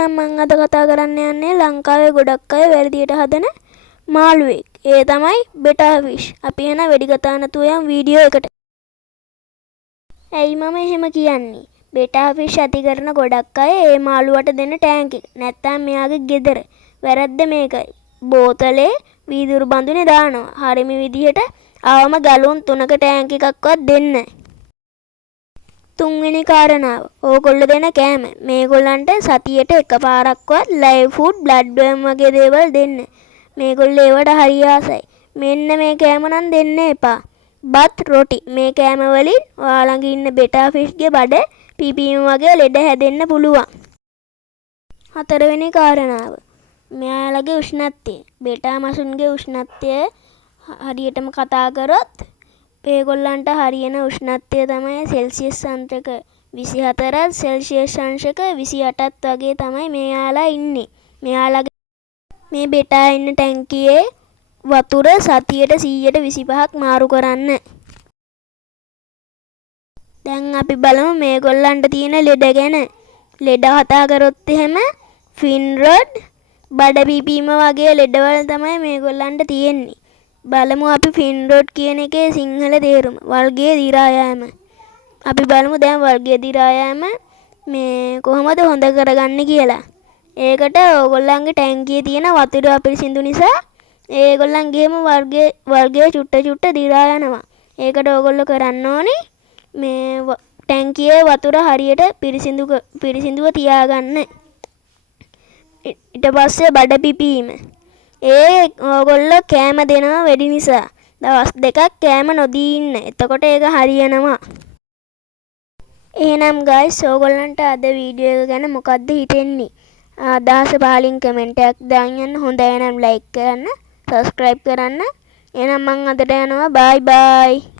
එහෙනම් මම අද කතා කරන්න යන්නේ ලංකාවේ ගොඩක් අය වැරදියට හදන මාළුවෙක්. ඒ තමයි බෙටා ෆිෂ්. අපි එහෙනම් වෙඩි කතා නැතුව යමු වීඩියෝ එකට. ඇයි මම එහෙම කියන්නේ? බෙටා ෆිෂ් ඇති කරන ගොඩක් අය ඒ මාළුවට දෙන ටැංක් එක නැත්තම් මෙයාගේ ගෙදර. වැරද්ද මේකයි. බෝතලේ වීදුරු බඳුනේ දානවා. හරිම විදිහට අවම ගලුන් 3ක ටැංක් එකක්වත් දෙන්නේ නැහැ. තුන්වෙනි කාරණාව ඕගොල්ලෝ දෙන කෑම. මේගොල්ලන්ට සතියට එකපාරක්වත් ලයිව් ෆුඩ් බ්ලඩ් වර්ම් වගේ දේවල් දෙන්න. මේගොල්ලෝ ඒවට හරි ආසයි. මෙන්න මේ කෑම නම් දෙන්න එපා. බත් රොටි මේ කෑම වලින් ඔයා ළඟ ඉන්න බෙටා ෆිෂ්ගේ බඩ පිපීම වගේ ලෙඩ හැදෙන්න පුළුවන්. හතරවෙනි කාරණාව මෙයාලගේ උෂ්ණත්වය. බෙටා මසුන්ගේ උෂ්ණත්වය හරියටම කතා කරොත් ඒගොල්ලන්ට හරියන උෂ්ණත්වය තමයි සෙල්සියස් අංශක 24ත් සෙල්සියස් අංශක 28ත් වගේ තමයි මෙයාලා ඉන්නේ. මෙයාලගේ මේ බෙටා ඉන්න ටැංකියේ වතුර සතියට 125ක් මාරු කරන්න. දැන් අපි බලමු මේගොල්ලන්ට තියෙන ලෙඩ ගැන. ලෙඩ කතා කරොත් එහෙම ෆින් රොඩ් බඩ පිපීම වගේ ලෙඩවල තමයි මේගොල්ලන්ට තියෙන්නේ. බලමු අපි ෆින් රොඩ් කියන එකේ සිංහල තේරුම. වල්ගේ දිරා යෑම. අපි බලමු දැන් වල්ගේ දිරා යෑම මේ කොහොමද හොඳ කරගන්නේ කියලා. ඒකට ඕගොල්ලන්ගේ ටැංකියේ තියෙන වතුර අපිරිසිදු නිසා ඒගොල්ලන්ගේම වල්ගේ චුට්ට දිරා යනවා. ඒකට ඕගොල්ලෝ කරන්න ඕනේ මේ ටැංකියේ වතුර හරියට පිරිසිදුව තියාගන්න. ඊට පස්සේ බඩ පිපීම. ඕගොල්ලෝ කෑම දෙනවා වැඩි නිසා දවස් 2ක් කෑම නොදී ඉන්න. එතකොට ඒක හරියනවා. එහෙනම් guys ඕගොල්ලන්ට අද වීඩියෝ එක ගැන මොකද්ද හිතෙන්නේ? අදහස පහලින් කමෙන්ට් එකක් දාන්න. හොඳයි නම් like කරන්න, subscribe කරන්න. එහෙනම් මම අදට යනවා. bye bye.